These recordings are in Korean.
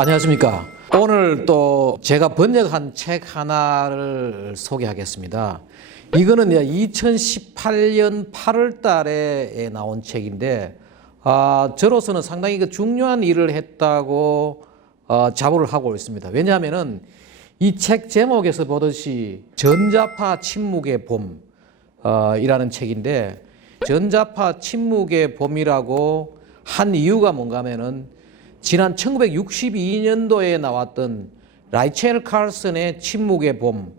안녕하십니까. 오늘 또 제가 번역한 책 하나를 소개하겠습니다. 이거는 2018년 8월 달에 나온 책인데, 저로서는 상당히 중요한 일을 했다고 자부를 하고 있습니다. 왜냐하면은 이 책 제목에서 보듯이 전자파 침묵의 봄, 이라는 책인데, 전자파 침묵의 봄이라고 한 이유가 뭔가 하면은 지난 1962년도에 나왔던 라이첼 칼슨의 침묵의 봄,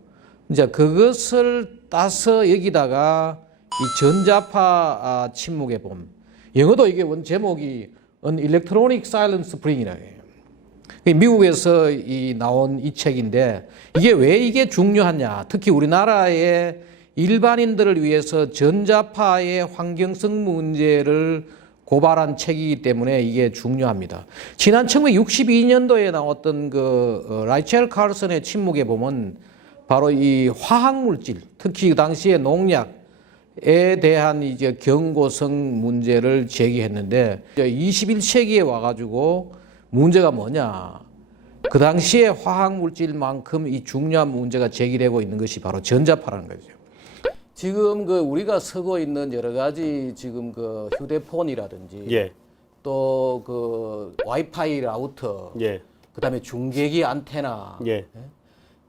이제 그것을 따서 여기다가 이 전자파 침묵의 봄, 영어도 이게 원 제목이 An Electronic Silent Spring이라고 해요. 미국에서 나온 이 책인데, 이게 왜 이게 중요하냐, 특히 우리나라의 일반인들을 위해서 전자파의 환경성 문제를 고발한 책이기 때문에 이게 중요합니다. 지난 1962년도에 나왔던 라이첼 칼슨의 침묵에 보면 바로 이 화학물질, 특히 그 당시에 농약에 대한 이제 경고성 문제를 제기했는데, 21세기에 와가지고 문제가 뭐냐? 그 당시에 화학물질만큼 이 중요한 문제가 제기되고 있는 것이 바로 전자파라는 거죠. 지금 우리가 쓰고 있는 여러 가지 지금 휴대폰이라든지, 예. 또 와이파이 라우터, 예. 그다음에 중계기 안테나, 예.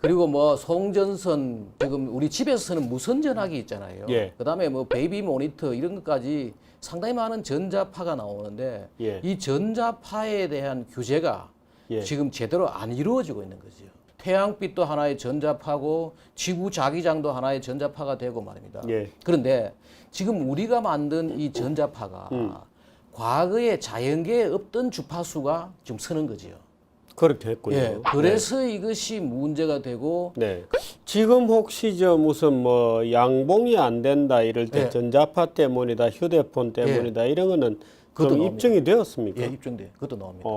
그리고 송전선, 지금 우리 집에서 쓰는 무선 전화기 있잖아요. 예. 그다음에 베이비 모니터 이런 것까지 상당히 많은 전자파가 나오는데, 예. 이 전자파에 대한 규제가 예. 지금 제대로 안 이루어지고 있는 거죠. 태양빛도 하나의 전자파고 지구 자기장도 하나의 전자파가 되고 말입니다. 예. 그런데 지금 우리가 만든 이 전자파가 과거에 자연계에 없던 주파수가 지금 쓰는 거지요. 그렇게 했고요. 예, 그래서 이것이 문제가 되고, 네. 지금 혹시 무슨 양봉이 안 된다 이럴 때 예. 전자파 때문이다, 휴대폰 때문이다 이런 거는 그것도 그럼 나옵니다. 입증이 되었습니까? 예, 입증돼. 그것도 나옵니다.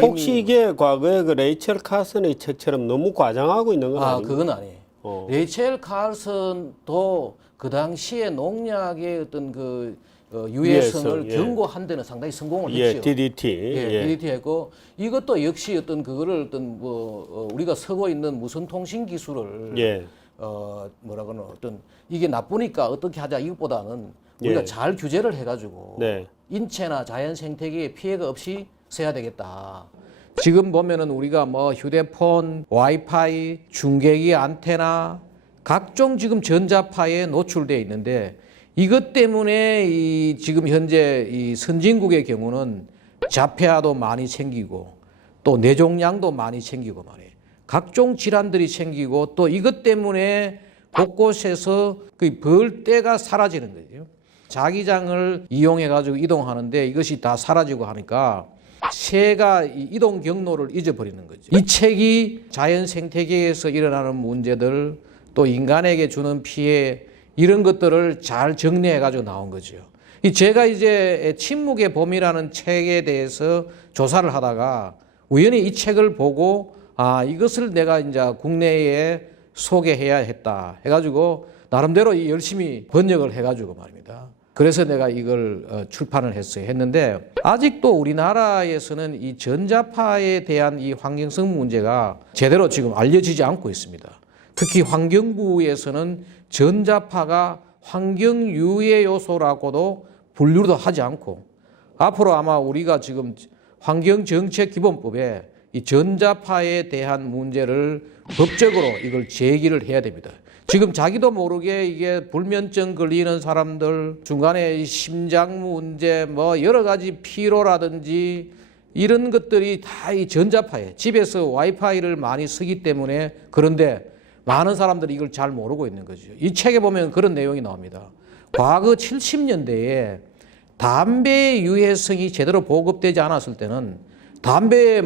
혹시 이게 과거에 레이첼 카슨의 책처럼 너무 과장하고 있는 건 아닙니까? 그건 아니에요. 레이첼 칼슨도 그 당시에 농약의 어떤 유해성을 예. 경고한 데는 상당히 성공을 예, 했죠. DDT. 예, DDT 했고, 이것도 역시 그거를 우리가 쓰고 있는 무선 통신 기술을 예. 이게 나쁘니까 어떻게 하자 이것보다는 우리가 예. 잘 규제를 해가지고 네. 인체나 자연 생태계에 피해가 없이 써야 되겠다. 지금 보면은 우리가 휴대폰, 와이파이, 중계기 안테나 각종 지금 전자파에 노출되어 있는데, 이것 때문에 지금 현재 이 선진국의 경우는 자폐아도 많이 생기고 또 뇌종양도 많이 생기고 말이에요. 각종 질환들이 생기고, 또 이것 때문에 곳곳에서 벌떼가 사라지는 거죠. 자기장을 이용해 가지고 이동하는데 이것이 다 사라지고 하니까 새가 이동 경로를 잊어버리는 거죠. 이 책이 자연 생태계에서 일어나는 문제들, 또 인간에게 주는 피해, 이런 것들을 잘 정리해 가지고 나온 거죠. 제가 이제 침묵의 봄이라는 책에 대해서 조사를 하다가 우연히 이 책을 보고 이것을 내가 이제 국내에 소개해야 했다 해가지고 나름대로 열심히 번역을 해가지고 말입니다. 그래서 내가 이걸 출판을 했는데, 아직도 우리나라에서는 이 전자파에 대한 이 환경성 문제가 제대로 지금 알려지지 않고 있습니다. 특히 환경부에서는 전자파가 환경 유해 요소라고도 분류도 하지 않고, 앞으로 아마 우리가 지금 환경정책기본법에 이 전자파에 대한 문제를 법적으로 이걸 제기를 해야 됩니다. 지금 자기도 모르게 이게 불면증 걸리는 사람들, 중간에 심장 문제, 여러 가지 피로라든지 이런 것들이 다 이 전자파에, 집에서 와이파이를 많이 쓰기 때문에, 그런데 많은 사람들이 이걸 잘 모르고 있는 거죠. 이 책에 보면 그런 내용이 나옵니다. 과거 70년대에 담배의 유해성이 제대로 보급되지 않았을 때는 담배에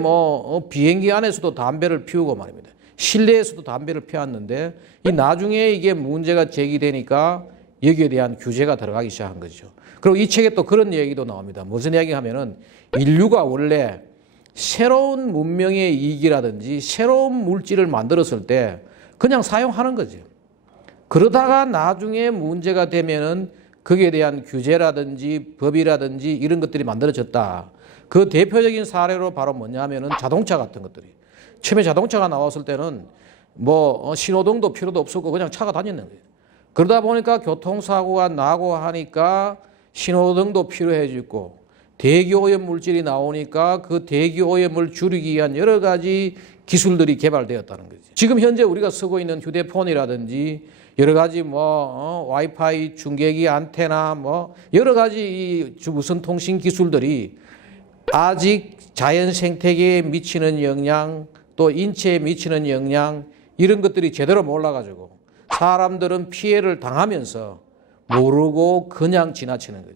비행기 안에서도 담배를 피우고 말입니다. 실내에서도 담배를 피웠는데, 이 나중에 이게 문제가 제기되니까 여기에 대한 규제가 들어가기 시작한 거죠. 그리고 이 책에 또 그런 얘기도 나옵니다. 무슨 이야기 하면은, 인류가 원래 새로운 문명의 이익이라든지 새로운 물질을 만들었을 때 그냥 사용하는 거죠. 그러다가 나중에 문제가 되면은 거기에 대한 규제라든지 법이라든지 이런 것들이 만들어졌다. 그 대표적인 사례로 바로 뭐냐면은 자동차 같은 것들이. 처음에 자동차가 나왔을 때는 뭐 신호등도 필요도 없었고 그냥 차가 다녔는 거예요. 그러다 보니까 교통사고가 나고 하니까 신호등도 필요해지고 대기오염 물질이 나오니까 그 대기오염을 줄이기 위한 여러 가지 기술들이 개발되었다는 거죠. 지금 현재 우리가 쓰고 있는 휴대폰이라든지 여러 가지 와이파이, 중계기, 안테나 여러 가지 이 무선 통신 기술들이 아직 자연 생태계에 미치는 영향 또 인체에 미치는 영향 이런 것들이 제대로 몰라가지고 사람들은 피해를 당하면서 모르고 그냥 지나치는 거죠.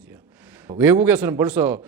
외국에서는 벌써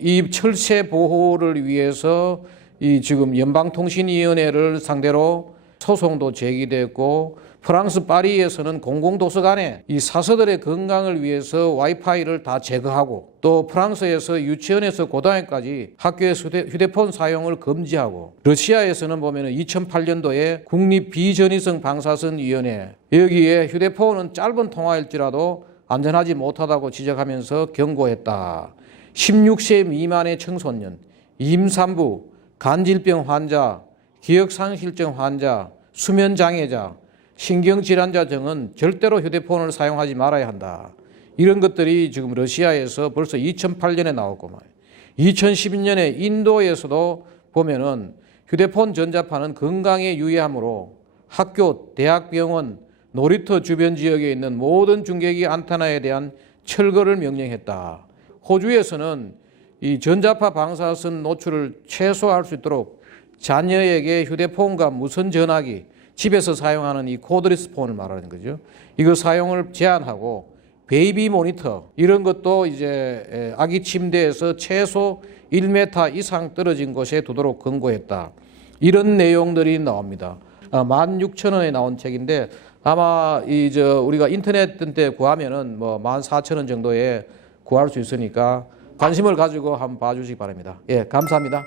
이 철새 보호를 위해서 이 지금 연방통신위원회를 상대로 소송도 제기됐고 프랑스 파리에서는 공공도서관에 이 사서들의 건강을 위해서 와이파이를 다 제거하고 또 프랑스에서 유치원에서 고등학교까지 학교에서 휴대폰 사용을 금지하고 러시아에서는 보면은 2008년도에 국립비전위성 방사선위원회 여기에 휴대폰은 짧은 통화일지라도 안전하지 못하다고 지적하면서 경고했다. 16세 미만의 청소년, 임산부, 간질병 환자, 기억상실증 환자, 수면장애자, 신경질환자 등은 절대로 휴대폰을 사용하지 말아야 한다. 이런 것들이 지금 러시아에서 벌써 2008년에 나왔고 2012년에 인도에서도 보면은 휴대폰 전자파는 건강에 유해하므로 학교, 대학, 병원, 놀이터 주변 지역에 있는 모든 중계기 안테나에 대한 철거를 명령했다. 호주에서는 이 전자파 방사선 노출을 최소화할 수 있도록 자녀에게 휴대폰과 무선 전화기, 집에서 사용하는 이 코드리스 폰을 말하는 거죠. 이거 사용을 제한하고 베이비 모니터 이런 것도 이제 아기 침대에서 최소 1m 이상 떨어진 곳에 두도록 권고했다. 이런 내용들이 나옵니다. 16,000원에 나온 책인데 아마 우리가 인터넷 때 구하면은 14,000원 정도에 구할 수 있으니까 관심을 가지고 한번 봐주시기 바랍니다. 예, 감사합니다.